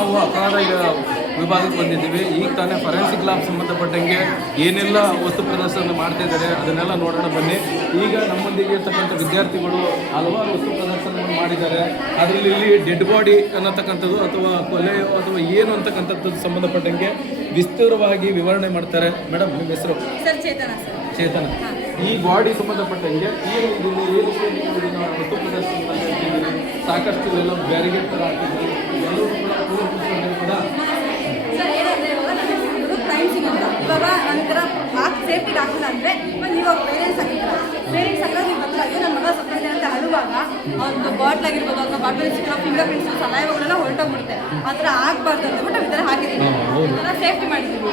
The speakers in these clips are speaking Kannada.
ನಾವು ಅಪರಾಧ ವಿಭಾಗಕ್ಕೆ ಬಂದಿದ್ದೀವಿ. ಈಗ ತಾನೇ ಫರೆನ್ಸಿಕ್ ಲ್ಯಾಬ್ ಸಂಬಂಧಪಟ್ಟಂಗೆ ಏನೆಲ್ಲ ವಸ್ತು ಪ್ರದರ್ಶನ ಮಾಡ್ತಾ ಇದ್ದಾರೆ ಅದನ್ನೆಲ್ಲ ನೋಡೋಣ ಬನ್ನಿ. ಈಗ ನಮ್ಮೊಂದಿಗೆ ಇರ್ತಕ್ಕಂಥ ವಿದ್ಯಾರ್ಥಿಗಳು ಹಲವಾರು ವಸ್ತು ಪ್ರದರ್ಶನವನ್ನು ಮಾಡಿದ್ದಾರೆ. ಅದರಲ್ಲಿ ಇಲ್ಲಿ ಡೆಡ್ ಬಾಡಿ ಅನ್ನತಕ್ಕಂಥದ್ದು ಅಥವಾ ಕೊಲೆ ಅಥವಾ ಏನು ಅಂತಕ್ಕಂಥದ್ದು ಸಂಬಂಧಪಟ್ಟಂಗೆ ವಿಸ್ತಾರವಾಗಿ ವಿವರಣೆ ಮಾಡ್ತಾರೆ. ಮೇಡಮ್ ನಿಮ್ಮ ಹೆಸರು? ಸರ್ ಚೇತನ ಈ ಬಾಡಿ ಸಂಬಂಧಪಟ್ಟಂಗೆ ಏನು ವಸ್ತು ಪ್ರದರ್ಶನ ಸಾಕಷ್ಟು ಎಲ್ಲ ಬ್ಯಾರಿಗೇಡ್ ಥರ ಎಲ್ಲರೂ ಕೂಡ ಕೂತ್ಕೊಂಡು ಕೂಡ ಸರ್ ಏನಂದ್ರೆ ಇವಾಗ ನನಗೆ ಕ್ರೈಮ್ ಸೀನ್ ಅಂತ ಇವಾಗ ನಂತರ ಹಾಕಿ ಸೇಫ್ಟಿಗೆ ಹಾಕಿಲ್ಲ ಅಂದರೆ ಇವಾಗ ಪೇರೆಂಟ್ಸ್ ಆಗಿರ್ತಾರೆ ಪೇರೆಂಟ್ಸ್ ಆಗಿರೋ ನೀವು ಬಂದಾಗ ನನ್ನ ಮಗ ಸತ್ತೋಗಿದೆ ಅಂತ ಅಳುವಾಗ ಒಂದು ಬಾಟ್ಲ್ ಆಗಿರ್ಬೋದು ಅಥವಾ ಬಾಟ್ಲ್ ಸಿಕ್ಕ ಫಿಂಗರ್ ಪ್ರಿಂಟ್ಸು ಸಲಹೆಗಳೆಲ್ಲ ಹೊರಟೋಗ್ಬಿಡುತ್ತೆ. ಆ ಥರ ಆಗಬಾರ್ದು ಅಂತ ಬಿಟ್ಟು ಈ ಥರ ಹಾಕಿದ್ದೀವಿ ಹಾ, ಹೌದು. ಈ ಥರ ಸೇಫ್ಟಿ ಮಾಡಿದ್ದೀವಿ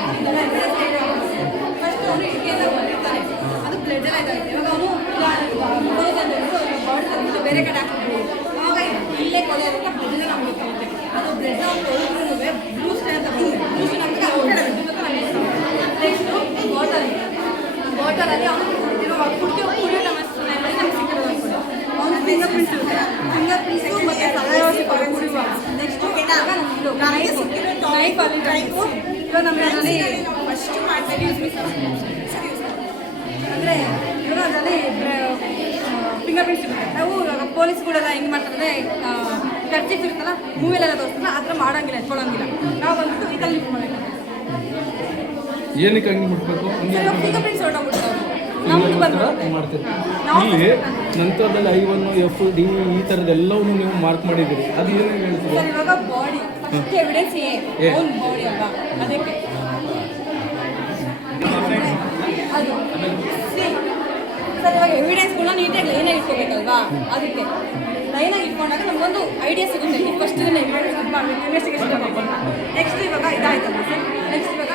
ಫಸ್ಟ್ ಅವರು ಇಟ್ಕೆಯಿಂದ ಬಂದಿರ್ತಾರೆ. ಅದು ಬ್ಲಡ್ ಎಲ್ಲ ಇದಾಗಿದೆ. ಇವಾಗ ಅವನು ಬಾಟ್ಲ್ ಬೇರೆ ಕಡೆ ಹಾಕ್ಬಿಟ್ಟು ಆವಾಗ ಇಲ್ಲೇ ಕೊಲೆ ಆದಾಗ ಬ್ಲಡ್ ಎಲ್ಲ ನಮ್ಗೆ ಗೊತ್ತಾಗುತ್ತೆ ಅದು ಬ್ಲಡ್ ಅವ್ನು ತೊಳೆದ್ರೂ ಬ್ಲೂಸ್ ಅಂತ ಬರುತ್ತೆ ಬ್ಲೂಸ್ ನಮಗೆ ನೆಕ್ಸ್ಟು ಬಾಟಲ್ ಬಾಟಲಲ್ಲಿ ಅವನು ಕುಡ್ತಿರೋ ಕುಡ್ತಿ ಕುಡಿಯೋ ಸಮಸ್ಯೆ ಮಾಡಿ ನಮ್ಗೆ ಸಿಕ್ಕಿರೋದು. ಅನ್ಕೊಂಡು ಅವನು ಫಿಂಗರ್ ಪ್ರಿಂಟ್ಸ್ ಇರುತ್ತೆ ಫಿಂಗರ್ ಪ್ರಿಂಟ್ಸು ಮತ್ತು ಸಲಹೆ ಕುಡಿಯುವ ನೆಕ್ಸ್ಟು ಇವಾಗ ಅದರಲ್ಲಿ ಫಸ್ಟ್ ಯೂಸ್ ಅಂದರೆ ಇವಾಗ ಅದರಲ್ಲಿ ಫಿಂಗರ್ ಪ್ರಿಂಟ್ಸ್ ಇರುತ್ತೆ ನಾವು ಪೊಲೀಸ್ಗಳೆಲ್ಲ ಹೆಂಗೆ ಮಾಡ್ತಾರೆ ಖರ್ಚಿಗೆ ಇರುತ್ತಲ್ಲ ಮೂವಿಲೆಲ್ಲ ತೋರಿಸ್ತಲ್ಲ ಆ ಥರ ಮಾಡೋಂಗಿಲ್ಲ ಎತ್ಕೊಳ್ಳೋಂಗಿಲ್ಲ ನಾವು ಬಂದ್ಬಿಟ್ಟು ಇದರಲ್ಲಿ ಏನಕ್ಕೆ ಹಂಗೆ ಮುಟ್ಬೇಕು? ಮಾಡ್ತೀರಿ. ಇಲ್ಲಿ ನಂತರದಲ್ಲಿ ಐ ಒನ್ ಎಫ್ ಡಿ ಈ ಥರದ್ದೆಲ್ಲವನ್ನೂ ನೀವು ಮಾರ್ಕ್ ಮಾಡಿದ್ದೀರಿ. ಅದು ಏನೇನು ಹೇಳ್ತೀರಿ? ಎವಿಡೆನ್ಸ್ಗಳನ್ನ ನೀಟಾಗಿ ಲೈನಾಗಿ ಇಟ್ಕೋಬೇಕಲ್ವಾ? ಅದಕ್ಕೆ. ಲೈನಾಗಿ ಇಟ್ಕೊಂಡಾಗ ನಮಗೊಂದು ಐಡಿಯಾ ಸಿಗುತ್ತೆ. ಫಸ್ಟ್ ಇನ್ವೆಸ್ಟಿಗೇಷನ್ ಮಾಡಬೇಕು ನೆಕ್ಸ್ಟ್ ಇವಾಗ ಇದಾಯ್ತಲ್ಲ ಸರ್ ನೆಕ್ಸ್ಟ್ ಇವಾಗ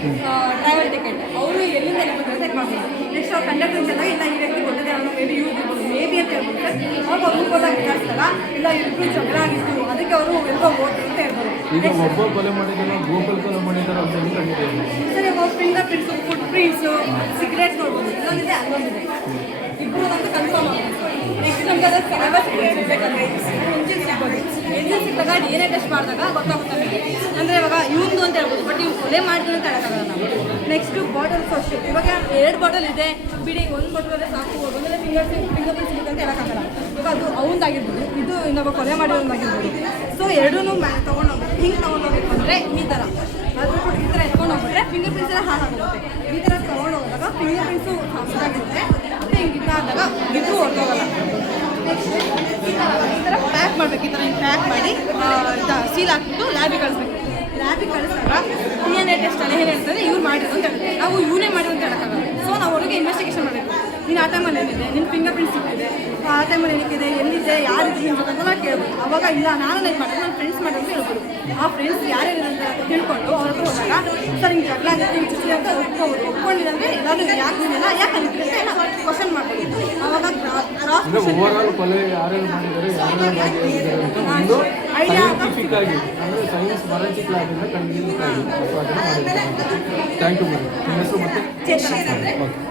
ಟ್ರಾವೆಲ್ ಟಿಕೆಟ್ ಅವರು ಎಲ್ಲಿಂದ ಎಲ್ಲಿ ಮಾಡ್ಬೋದು ನೆಕ್ಸ್ಟ್ ಅವ್ರು ಕಂಡಕ್ಟರ್ ಎಲ್ಲ ಇಲ್ಲ ಈ ವ್ಯಕ್ತಿ ಗೊತ್ತಿದೆ ಅನ್ನೋ ಮೇಬಿ ಯೂಸ್ ಇರ್ಬೋದು ಮೇಬಿ ಅಂತ ಹೇಳ್ಬೋದು. ಅವಾಗ ಅವ್ರು ಹೋದಾಗ ವಿಚಾರಿಸ್ತಾರ? ಇಲ್ಲ ಇಬ್ಬರು ಜಗಳ ಆಗಿತ್ತು. ಅದಕ್ಕೆ ಅವರು ಎಲ್ಲೋ ಹೋದ್ರು ಅಂತ ಹೇಳ್ಬೋದು. ಈಗ ಒಬ್ಬ ಕೊಲೆ ಮಾಡಿದ್ರು ಗೋಪಾಲ್ ಕೊಲೆ ಮಾಡಿದ್ದಾರೆ ಅಂತ ಹೇಳಿ ಕಂಡಿದ್ದೀರಿ ಸರ್ ಇವಾಗ finger prints foot prints cigarette ನೋಡ್ಬೋದು. ಇಲ್ಲೊಂದಿದೆ ಅಲ್ಲೊಂದಿದೆ. ಇಬ್ಬರು ಅಂತ ಕನ್ಫರ್ಮ್ ನೆಕ್ಸ್ಟ್ ನಮ್ಗೆ ಅದ್ರ ಸೈಬರ್ ಕ್ರಿಯೇಟ್ ಎಂಜಿನ್ ಸಿಕ್ಕಾಗ ಡಿ ಟೆಸ್ಟ್ ಮಾಡಿದಾಗ ಗೊತ್ತಾಗುತ್ತೆ ಅಂದರೆ ಇವಾಗ ಇವಂದು ಅಂತ ಹೇಳ್ಬೋದು ಬಟ್ ಇವ್ನು ಕೊಲೆ ಮಾಡಿದ್ರು ಅಂತ ಹೇಳೋಕ್ಕಾಗಲ್ಲ ನಾವು. ನೆಕ್ಸ್ಟ್ ಬಾಟಲ್ ಫಸ್ಟ್ ಇವಾಗ ಎರಡು ಬಾಟಲ್ ಇದೆ. ಬಿಡಿ, ಒಂದು ಬಾಟಲ್ ಸಾಕು. ಒಂದೊಂದೇ ಫಿಂಗರ್ ಫಿಂಗರ್ ಪ್ರಿಂಟ್ ಸಿಗುತ್ತೆ ಅಂತ ಹೇಳೋಕ್ಕಾಗಲ್ಲ ಇವಾಗ ಅದು ಅವಂದಾಗಿರ್ಬೋದು ಇದು ಇನ್ನೊಬ್ಬ ಕೊಲೆ ಮಾಡಿರೋದಾಗಿರ್ಬೋದು ಸೊ ಎರಡೂ ತೊಗೊಂಡು ಹೋಗ್ಬೇಕು ಹಿಂಗೆ ತೊಗೊಂಡು ಹೋಗ್ಬೇಕು ಅಂದರೆ ಈ ಥರ ಅದು ಈ ಥರ ಎತ್ಕೊಂಡು ಹೋಗ್ಬಿಟ್ರೆ ಫಿಂಗರ್ ಪ್ರಿಂಟ್ಸ್ ಎಲ್ಲ ಹಾಳಾಗುತ್ತೆ. ಈ ಥರ ತೊಗೊಂಡು ಹೋದಾಗ ಫಿಂಗರ್ ಪ್ರಿಂಟ್ಸು ಆಗಿರುತ್ತೆ ಮತ್ತು ಹಿಂಗೆ ಇದಾದಾಗ ಇದು ಹೊರಟೋಗಲ್ಲ. ನೆಕ್ಸ್ಟ್ ಈ ಥರ ಈ ಥರ ಪ್ಯಾಕ್ ಮಾಡಬೇಕು ಈ ಥರ ಪ್ಯಾಕ್ ಮಾಡಿ ಸೀಲ್ ಹಾಕ್ಬಿಟ್ಟು ಲ್ಯಾಬಿಗೆ ಕಳಿಸ್ಬೇಕು. ಲ್ಯಾಬಿಗೆ ಕಳಿಸಿದಾಗ ಡಿ ಎನ್ ಎ ಟೆಸ್ಟ್ ಅಲ್ಲಿ ಏನು ಹೇಳ್ತಾರೆ, ಇವ್ರು ಮಾಡಿದ್ರು ಅಂತ ಹೇಳ್ತಾರೆ ನಾವು ಇವನೇ ಮಾಡಿದ್ರು ಅಂತ ಹೇಳೋಕ್ಕಾಗಲ್ಲ. ಸೊ ನಾವು ಅವ್ರಿಗೆ ಇನ್ವೆಸ್ಟಿಗೇಷನ್ ಮಾಡಬೇಕು. ನೀನು ಆ ಟೈಮಲ್ಲಿ ಏನಿದೆ? ನಿನ್ನ ಫಿಂಗರ್ ಪ್ರಿಂಟ್ ಸಿಕ್ಕಿದೆ. ಆ ಟೈಮಲ್ಲಿ ಏನಕ್ಕಿದೆ ಎಲ್ಲಿದೆ? ಯಾರಿದೆ? ನಿನ್ನ ಜೊತೆ ಅಂತ ಕೇಳ್ಬೋದು ಅವಾಗ ಇಲ್ಲ, ನಾನು ಲೈಕ್ ಮಾಡಿದ್ರೆ ನನ್ನ ಫ್ರೆಂಡ್ಸ್ ಮಾಡಿ ಅಂತ ಹೇಳ್ಬೋದು. ಆ ಫ್ರೆಂಡ್ಸ್ ಯಾರ್ಯಾರು ಅಂತ ತಿಳ್ಕೊಂಡು ಅವ್ರ ಹತ್ರ ಹೋದಾಗ, ಸರ್ ಹಿಂಗೆ ಜಗಳ ಅಂತ ಒಪ್ಕೊಂಡು ಒಪ್ಕೊಂಡಿಲ್ಲ ಅಂದರೆ ಎಲ್ಲರೂ ಯಾಕೆ ಯಾಕೆ ಅಂತ ಕ್ವಶನ್ ಮಾಡ್ಬೋದು. ಅಂದರೆ ಓವರ್ ಆಲ್ ಕೊಲೆ ಯಾರ್ಯಾರು ಮಾಡಿದ್ದಾರೆ ಯಾರ್ಯಾರು ಭಾಗಿಯಾಗಿದ್ದಾರೆ ಅಂತ ಒಂದು ಸೈಂಟಿಫಿಕ್ ಆಗಿ ಅಂದರೆ ಸೈನ್ಸ್ ಫಾರೆನ್ಸಿಕ್ ಲ್ಯಾಬಿಂದ ಥ್ಯಾಂಕ್ ಯು ಮೇಡಮ್ ನಿಮ್ಮ ಹೆಸರು ಮತ್ತೆ? ಓಕೆ